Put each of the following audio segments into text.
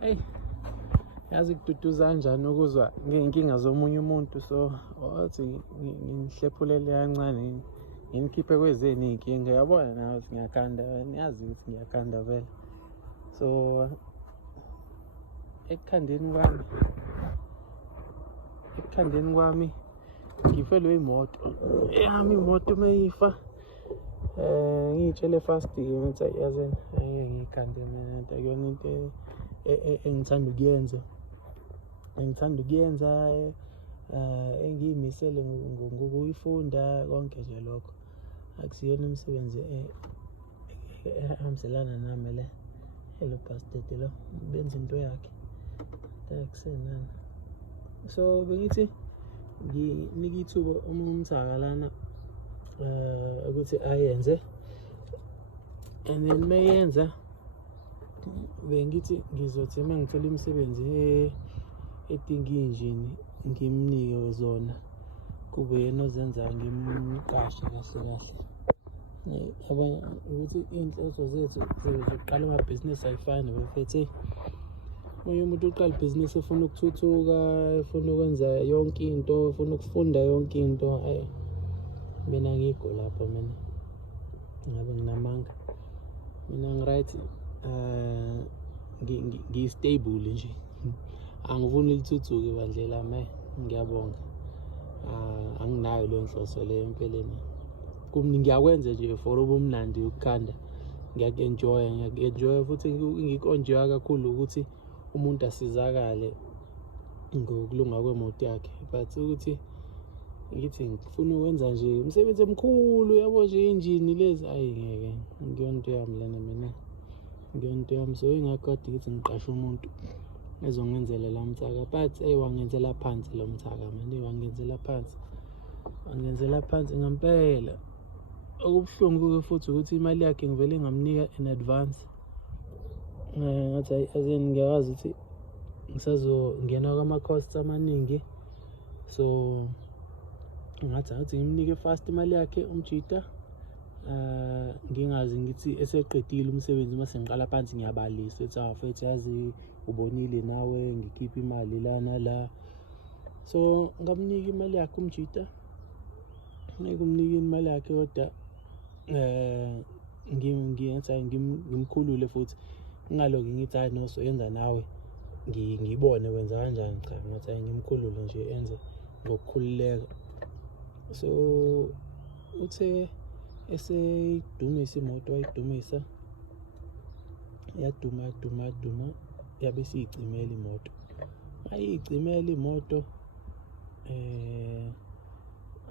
Hey, yazi kududuza kanjani ukuzwa ngey'nkinga zomunye umuntu, so wathi ngihlephulele kancane nginikhiphe kwezeni iy'nkinga. Uyabona nawe ukuthi ngiyakhanda, niyazi ukuthi ngiyakhanda vele. So ekukhandeni kwami ngifelwe imoto yami. Imoto mayifa ngiyitshele fast-ke ngithi yazini angeke ngiyikhande mina, akuyona into engithanda ukuyenza. Engiyimisele ngokuyifunda konke nje lokho. Akusiyona imisebenzi ehambiselana nami le. Hello bastard lo benza into yakhe akusenani. So bengithi nginike ithuba umthaka lana ukuthi ayenze, and then mayenza bengithi ngizothi uma ngithola imisebenzi edinga injini ngimnike zona, kube yena ozenzayo, ngimqashe kahle kahle. Yabona ukuthi iy'nhloso zethu zokuqala amabhizinisi ayifani bafethu. Omunye umuntu uqala ibhizinisi efuna ukuthuthuka, efuna ukwenza yonke into, efuna ukufunda yonke into. Mina ngikho lapho, mina ngabe nginamanga, mina ngi-right, ngi-stable nje. Angifuni lithuthuke bandle lami, ngiyabonga. Anginayo leyo nhloso leyo empeleni. Ngiyakwenza nje for ubumnandi ukukhanda. Ngiyaku-enjoya futhi ngikho-enjoya kakhulu ukuthi umuntu asizakale ngokulunga kwemoto yakhe. But ukuthi ngithi ngifuna ukwenza nje umsebenzi omkhulu, yabo nje injini lezi, ayi ngeke. Ngiyona into yami lena mina, ngiyona into yami. So ingakho kade ngithi ngiqashe umuntu ezongenzela la mthaka, but wangenzela phansi lo mthaka manje, wangenzela phansi ngempela. Okubuhlungu-ke futhi ukuthi imali yakhe ngivele ngamnika in advance. Ngathi azini ngiyawazi ukuthi ngisazongena kwama-costs amaningi, so ngathi ngimnike fast imali yakhe umjita. Ngingazi ngithi eseqedile umsebenzi uma sengiqala phansi ngiyabalisa ethi mfethu yazi ubonile nawe ngikhipha imali la nala. So ngamnika imali yakhe umjita, ngikumnika imali yakhe kodwa ngimkhulule futhi ngingaloku ngithi hayi no soyenza nawe ngibone wenza kanjani. Cha, ngathi ngimkhulule nje enze ngokukhululeka. So uthe eseyidumisa imoto, wayidumisa yaduma yabe siyicimela imoto. Ayicimela imoto,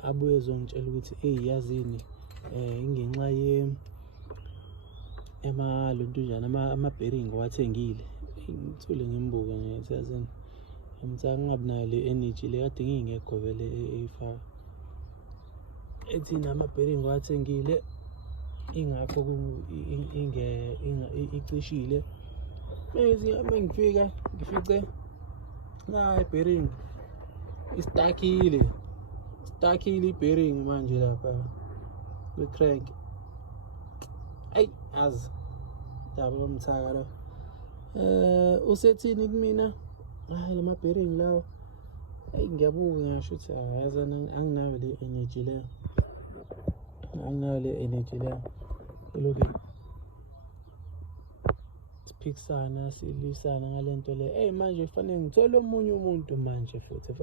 abuye ezongitshela ukuthi yazini ingenxa lontunjana ama-bearing wathengile. Ngithule ngimbuka ngithi yazini ngimthatha ngingabi nayo le energy le kade ngingekho vele eyifaka. Ethi nama-bearing wathengile, ingakho icishile. Uma ngifika ngifice i-bearing istakile i-bearing manje lapha kwi-crank. Ayi azi daba lomthaka lo. Usethini kumina, hayi lama-bearing lawo. Ayi ngiyabuka ngisho ukuthi yazana anginayo le energy leyo, Lokhu siphikisana silwisana ngale nto le. Manje kufanele ngithole omunye umuntu manje futhi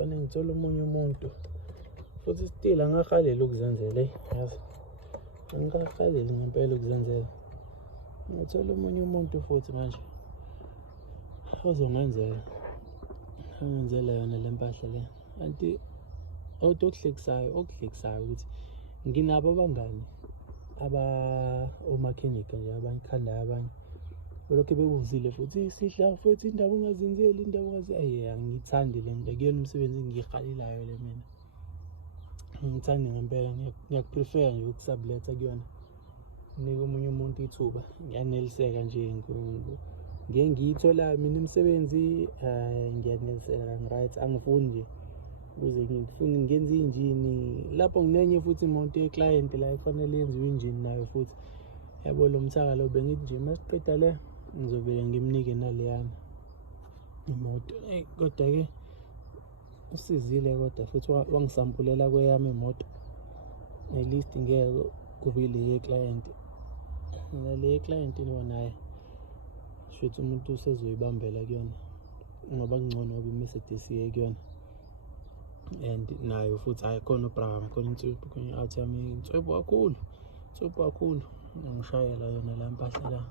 futhi still angakhalela ukuzenzela. Yazi angikakhaleli ngempela ukuzenzela. Ngithola omunye umuntu futhi manje ozongenzela, angenzela yona le mpahla le. Kanti okuhlekisayo ukuthi nginabo abangani omakhenika nje abangikhandayo abanye. Lokho bebuzile futhi sidla futhi indaba ungazenzeli, angiyithandi le nto, akuyona umsebenzi engiyirhalelayo le mina. Ngithanda ngempela, ngiyakuprefer nje ukusabuletha kuyona. Nginike omunye umuntu ithuba, ngiyaneliseka nje ngeke ngiyithola mina imisebenzi, ngiyaneliseka ngi-right. Angifuni nje ukuze ngifune ngenze injini lapho nginenye futhi imoto ye-client la kufanele yenziwe injini nayo futhi. Yabo lo mthaka lo bengithi nje masiqeda le ngizovela ngimnike naleyana. imoto. Kodwa-ke usizile kodwa futhi wangisampulela kweyami imoto. At least ngeke kube ile ye-client. Le ye-client naye shothi umuntu usezoyibambela kuyona ngoba kungcono ngoba iMercedes iye kuyona. And nayo futhi hayi khona uBraham khona inswebhu kwenye out yami inswebhu kakhulu ngishayela yona la mpahla la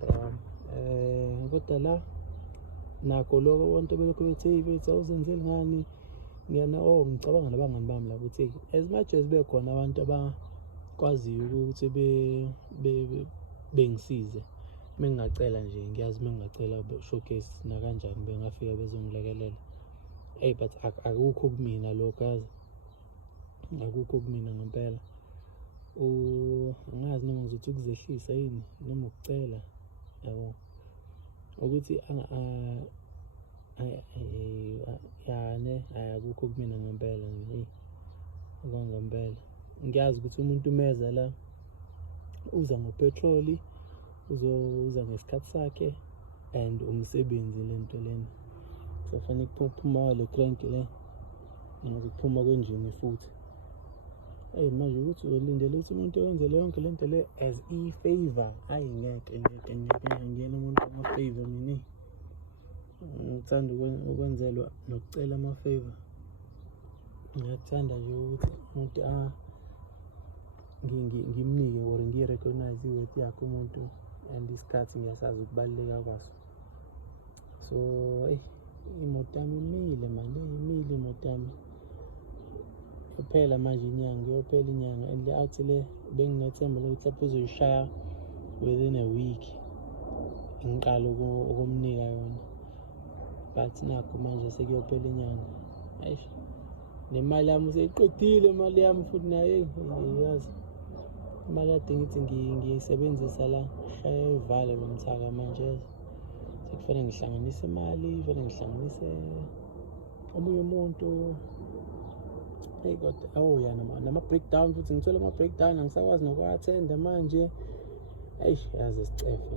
Braham. Kodwa la nakho lokho konke belokhu bethi hey bethi awuzenzeli ngani ngicabanga nabangani bami la ukuthi as much as bekhona abantu abakwaziyo ukuthi bengisize mengingacela nje ngiyazi mengingacela showcase na kanjani bengafika bezongilekelela. But akukho kumina lokho yazi, akukho kumina ngempela. Angazi noma ngizothi ukuzehlisa yini noma ukucela yabo ukuthi akukho kumina ngempela nje. Ngempela ngiyazi ukuthi umuntu umeza la uza ngopetroli, uza ngesikhathi sakhe and umsebenzi lento lena. Kufanele kuphuma le crank le ukuphuma kwenjini futhi. Manje ukuthi ulindele ukuthi umuntu ewenzele yonke lento le as i-favor, hayi ngeke ngiyena umuntu ama-favor mina. Ngithanda ukwenzelwa nokucela ama-favor. Ngiyathanda nje ukuthi umuntu ngimnike or ngiyi-recognize iworth yakhe umuntu and isikhathi ngiyasazi ukubaluleka kwaso. So imoto yami imile imoto yami. Kuphela manje iyophela inyanga and le-out le benginethemba lokuthi lapho uzoyishaya within a week ngiqala ukumnika yona, but nakho manje sekuyophela inyanga. Eish, nemali yami seyiqedile imali yami futhi naye yazi imali kade ngithi ngiyisebenzisa la shaya ivale lomthaka manje sekufanele ngihlanganise imali, kufanele ngihlanganise omunye umuntu. Kodwa nama-breakdown futhi ngithole ama-breakdown angisakwazi nokwa-attenda manje. Yazi isicefe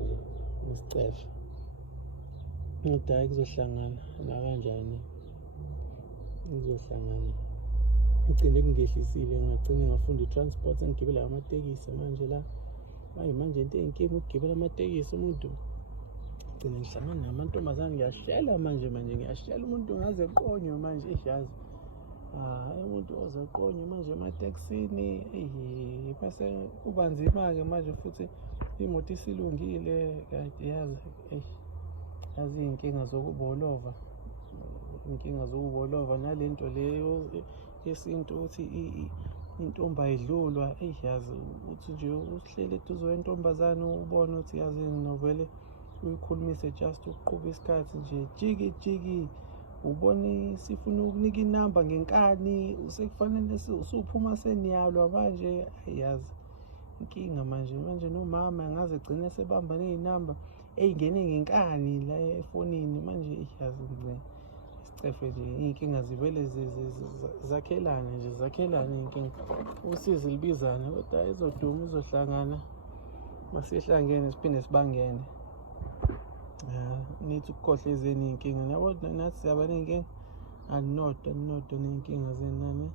kodwa hayi kuzohlangana nakanjani, kuzohlangana. Ngigcine kungehlisile ngagcine ngafunda i-transport ngigibela amatekisi manje la. Manje into eyinkinga ukugibela amatekisi umuntu gcine ngihlangana namantombazane ngiyashela manje ngiyashela umuntu ngaze eqonywe manje yazi. Umuntu ozeqonywe manje ematekisini bese kuba nzima-ke manje futhi imoto isilungile kanti yazi iy'nkinga zokubolova nalento leyo yesintu ukuthi intombi ayidlulwa. Yazi uthi nje uhlele eduze kwentombazane ubone ukuthi yazi novele uyikhulumise just ukuqhuba isikhathi nje jiki ubone sifuna ukunika inamba ngenkani usekufanele usuphuma seniyalwa manje. Yazi inkinga manje nomama angaze egcine sebamba ney'namba ey'ngene ngenkani la efonini manje. Yazi isicefe nje iy'nkinga zivele zakhelane iy'nkinga, usizi libizane kodwa izoduma izohlangana. Masihlangene siphinde sibangene. Nithi ukukhohlwa ezeni iy'nkinga yabo nathi siyaba ney'nkinga. Aninodwa ney'nkinga zenu nani.